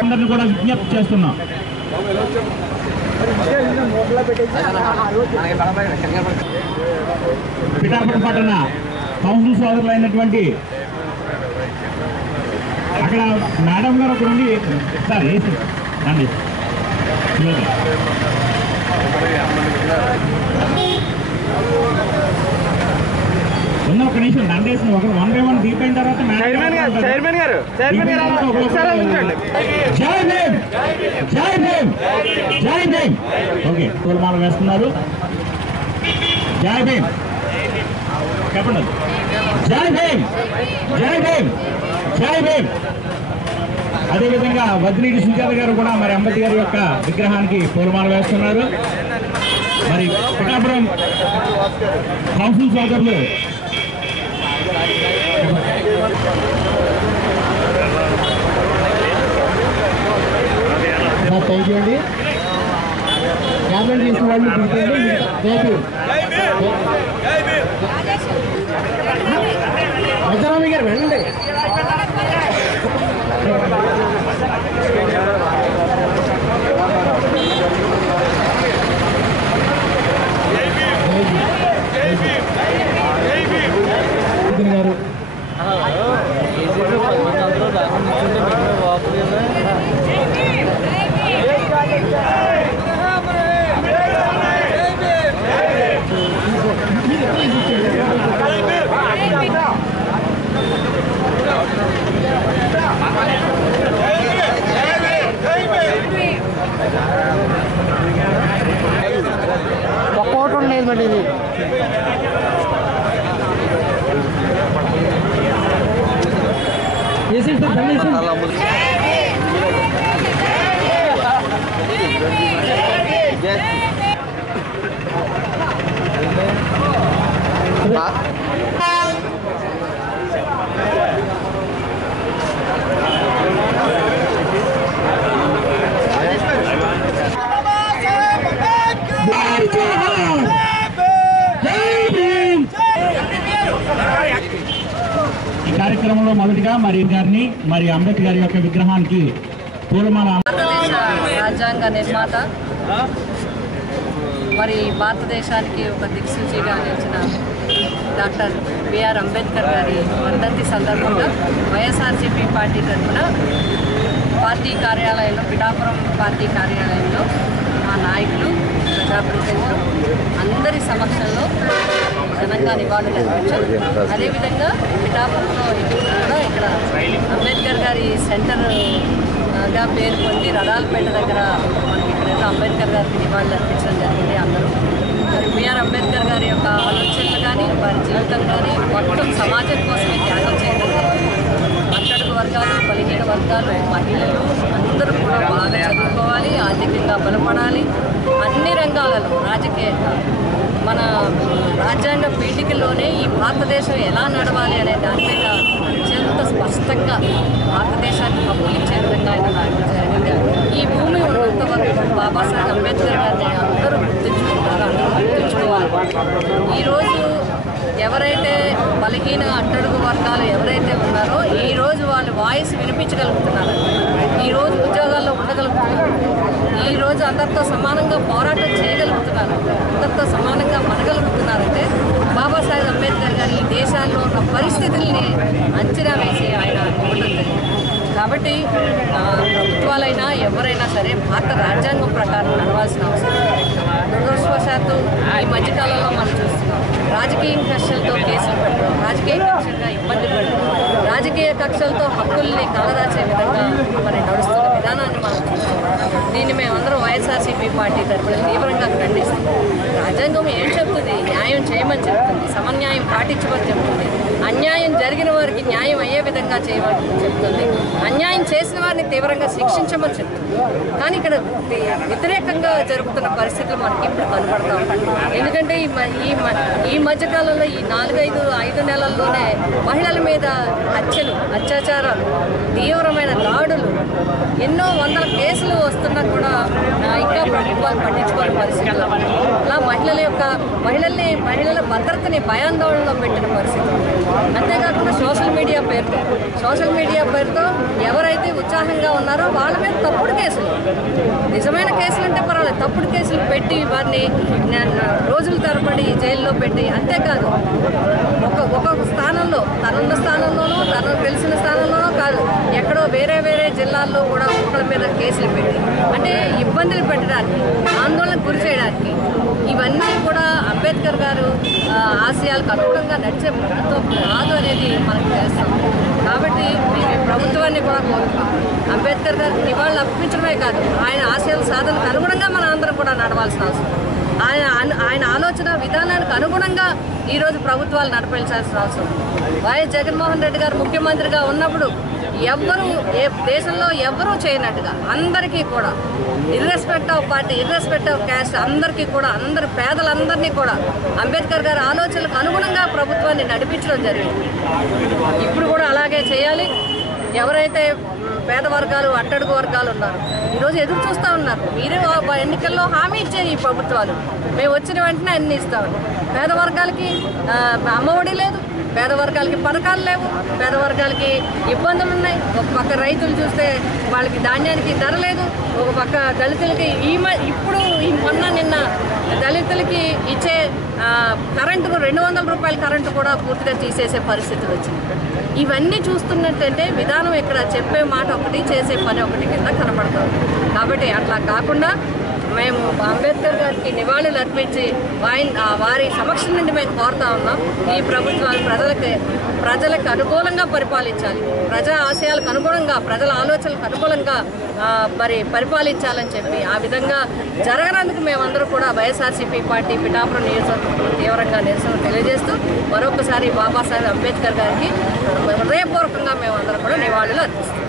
అందరిని కూడా విజ్ఞప్తి చేస్తున్నాం. పిఠాపురం పట్టణ కౌన్సిల్ సోదరులు అయినటువంటి అక్కడ మేడం గారు ఒకటి ఉండి సార్ వేసి రండి. ఉన్న ఒక నిమిషం దండేసిన ఒకరు 1 by 1 దీపైన తర్వాత ఓకే పూలమాల వేస్తున్నారు. జై భీమ్ చెప్పండి. జై భీమ్, జై భీమ్, జై భీమ్. అదేవిధంగా వద్దినీటి సుజాత గారు కూడా మరి అంబేద్కర్ యొక్క విగ్రహానికి పూలమాల వేస్తున్నారు. మరి పిఠాపురం కౌన్సిల్ సోదరులు థ్యాంక్ యూ అండి. క్యాబినెట్ చేసిన వాళ్ళు మధ్యరామి గారు వెళ్ళండి. గారు ఒక్కోటి లేదు మరి ఇది ఈ కార్యక్రమంలో మొదటిగా మరి గారిని మరి అంబేద్కర్ యొక్క విగ్రహానికి పూలమాల. రాజ్యాంగ నిర్మాత మరి భారతదేశానికి ఒక దిక్సూచిగా నిలిచిన డాక్టర్ బిఆర్ అంబేద్కర్ గారి వర్ధంతి సందర్భంగా వైఎస్ఆర్సీపీ పార్టీ తరఫున పార్టీ కార్యాలయంలో పిఠాపురం పార్టీ కార్యాలయంలో మా నాయకులు ప్రజాప్రతినిధులు అందరి సమక్షంలో ఘనంగా నివాళులు అర్పించారు. అదేవిధంగా పిఠాపురంలో కూడా ఇక్కడ అంబేద్కర్ గారి సెంటర్గా పేరు పొంది రడాలపేట దగ్గర మనకి ఇక్కడ అంబేద్కర్ గారికి నివాళులు అర్పించడం జరిగింది. అందరూ మరి బిఆర్ అంబేద్కర్ గారి యొక్క ఆలోచనలు కానీ వారి జీవితం కానీ మొత్తం సమాజం కోసమే త్యాగం చేయడం జరిగింది. అట్టడుగు వర్గాలు, బలహీన వర్గాలు, మహిళలు అందరూ కూడా బాగా చదువుకోవాలి, ఆర్థికంగా బలపడాలి, అన్ని రంగాలలో రాజకీయంగా మన రాజ్యాంగ పీఠికలోనే ఈ భారతదేశం ఎలా నడవాలి అనే దాని మీద అత్యంత స్పష్టంగా భారతదేశానికి హక్కులు ఇచ్చే విధంగా ఆయన జరిగింది. ఈ భూమి ఉన్నంత వరకు బాబాసాహెబ్ అంబేద్కర్ గారిని అందరూ గుర్తించుకుంటారు, అందరూ గుర్తించుకోవాలి. ఈరోజు ఎవరైతే బలహీన అట్టడుగు వర్గాలు ఎవరైతే ఉన్నారో ఈరోజు వాళ్ళు వాయిస్ వినిపించగలుగుతున్నారు, ఈరోజు ఉద్యోగాల్లో ఉండగలుగుతున్నారు, ఈరోజు అందరితో సమానంగా పోరాటం చేయగలుగుతున్నారు, అందరితో సమానంగా మనగలుగుతున్నారంటే బాబాసాహెబ్ అంబేద్కర్ గారు ఈ దేశాల్లో ఉన్న పరిస్థితుల్ని అంచనా వేసి ఆయన ఇవ్వడం జరిగింది. కాబట్టి ప్రభుత్వాలైనా ఎవరైనా సరే భారత రాజ్యాంగం ప్రకారం నడవాల్సిన అవసరం. దురదృష్టవశాత్తు ఈ మధ్యకాలంలో మనం చూస్తున్నాం రాజకీయ కక్షలతో కేసులు పెట్టడం, రాజకీయ కక్షలుగా ఇబ్బంది పెట్టడం, రాజకీయ కక్షలతో హక్కుల్ని కాలరాచే విధంగా మరి నడుస్తున్న విధానాన్ని మనం చూస్తున్నాం. దీన్ని మేమందరం వైఎస్ఆర్సీపీ పార్టీ తరఫున తీవ్రంగా ఖండిస్తాం. రాజ్యాంగం ఏం చెప్తుంది? న్యాయం సమన్వయం చేయమని చెప్తుంది, సమన్వయం పాటించమని చెప్తుంది, అన్యాయం జరిగిన వారికి న్యాయం అయ్యే విధంగా చేయమని చెప్తుంది, అన్యాయం చేసిన వారిని తీవ్రంగా శిక్షించమని చెప్తుంది. కానీ ఇక్కడ వ్యతిరేకంగా జరుగుతున్న పరిస్థితులు మనకి ఇప్పుడు కనబడతా ఉంటాయి. ఎందుకంటే ఈ మధ్యకాలంలో ఈ 4-5 నెలల్లోనే మహిళల మీద హత్యలు, అత్యాచారాలు, తీవ్రమైన దాడులు, ఎన్నో వందల కేసులు వస్తున్నా కూడా ఇంకా ప్రభుత్వాలు పట్టించుకోని పరిస్థితులు, అలా మహిళల భద్రతని భయాందోళనలో పెట్టిన పరిస్థితి. అంతేకాకుండా సోషల్ మీడియా పేరుతో ఎవరైతే ఉత్సాహంగా ఉన్నారో వాళ్ళ మీద తప్పుడు కేసులు, నిజమైన కేసులు అంటే పర్వాలేదు, తప్పుడు కేసులు పెట్టి వారిని రోజుల తరబడి జైల్లో పెట్టి, అంతేకాదు ఒక్కొక్క స్థానంలో తనున్న స్థానంలోనూ తనకు తెలిసిన స్థానంలోనూ కాదు, ఎక్కడో వేరే జిల్లాల్లో కూడా ఒక్కళ్ళ మీద కేసులు పెట్టి అంటే ఇబ్బందులు పెట్టడానికి, ఆందోళనకు గురి చేయడానికి, ఇవన్నీ కూడా అంబేద్కర్ గారు ఆశయాలకు అనుగుణంగా నడిచే ప్రభుత్వం కాదు అనేది మనకు తెలుస్తాం. కాబట్టి ప్రభుత్వాన్ని కూడా కోరుకుంటాం, అంబేద్కర్ గారికి నివాళులు అర్పించడమే కాదు, ఆయన ఆశయాల సాధనకు అనుగుణంగా మన అందరం కూడా నడవాల్సిన అవసరం, ఆయన ఆలోచన విధానానికి అనుగుణంగా ఈరోజు ప్రభుత్వాలు నడిపించాల్సిన అవసరం. వైఎస్ జగన్మోహన్ రెడ్డి గారు ముఖ్యమంత్రిగా ఉన్నప్పుడు దేశంలో ఎవరూ చేయనట్టుగా అందరికీ కూడా ఇర్రెస్పెక్ట్ ఆఫ్ పార్టీ, ఇర్రెస్పెక్ట్ ఆఫ్ క్యాస్ట్ అందరికీ కూడా, అందరి పేదలందరినీ కూడా అంబేద్కర్ గారి ఆలోచనలకు అనుగుణంగా ప్రభుత్వాన్ని నడిపించడం జరిగింది. ఇప్పుడు కూడా అలాగే చేయాలి. ఎవరైతే పేద వర్గాలు, అట్టడుగు వర్గాలు ఉన్నారు, ఈరోజు ఎదురు చూస్తూ ఉన్నారు. మీరే ఎన్నికల్లో హామీ ఇచ్చారు ఈ ప్రభుత్వాలు, మేము వచ్చిన వెంటనే అన్ని ఇస్తామని. పేద వర్గాలకి అమ్మఒడి లేదు, పేద వర్గాలకి పథకాలు లేవు, పేద వర్గాలకి ఇబ్బందులు ఉన్నాయి. ఒక పక్క రైతులు చూస్తే వాళ్ళకి ధాన్యానికి ధర లేదు, ఒక పక్క దళితులకి ఇప్పుడు నిన్న దళితులకి ఇచ్చే కరెంటు 200 రూపాయల కరెంటు కూడా పూర్తిగా తీసేసే పరిస్థితులు వచ్చింది. ఇవన్నీ చూస్తున్నట్టంటే విధానం ఇక్కడ చెప్పే మాట ఒకటి, చేసే పని ఒకటి కింద కనబడుతుంది. కాబట్టి అట్లా కాకుండా మేము అంబేద్కర్ గారికి నివాళులు అర్పించి వారి సమక్షం నుండి మేము కోరుతా ఉన్నాం, ఈ ప్రభుత్వాలు ప్రజలకు అనుకూలంగా పరిపాలించాలి, ప్రజా ఆశయాలకు అనుగుణంగా, ప్రజల ఆలోచనలకు అనుకూలంగా పరిపాలించాలని చెప్పి, ఆ విధంగా జరగనందుకు మేమందరూ కూడా వైఎస్ఆర్సీపీ పార్టీ పిఠాపురం నియోజకవర్గంలో తీవ్రంగా నిరసన తెలియజేస్తూ మరొకసారి బాబాసాహెబ్ అంబేద్కర్ గారికి హృదయపూర్వకంగా మేమందరం కూడా నివాళులు అర్పిస్తాం.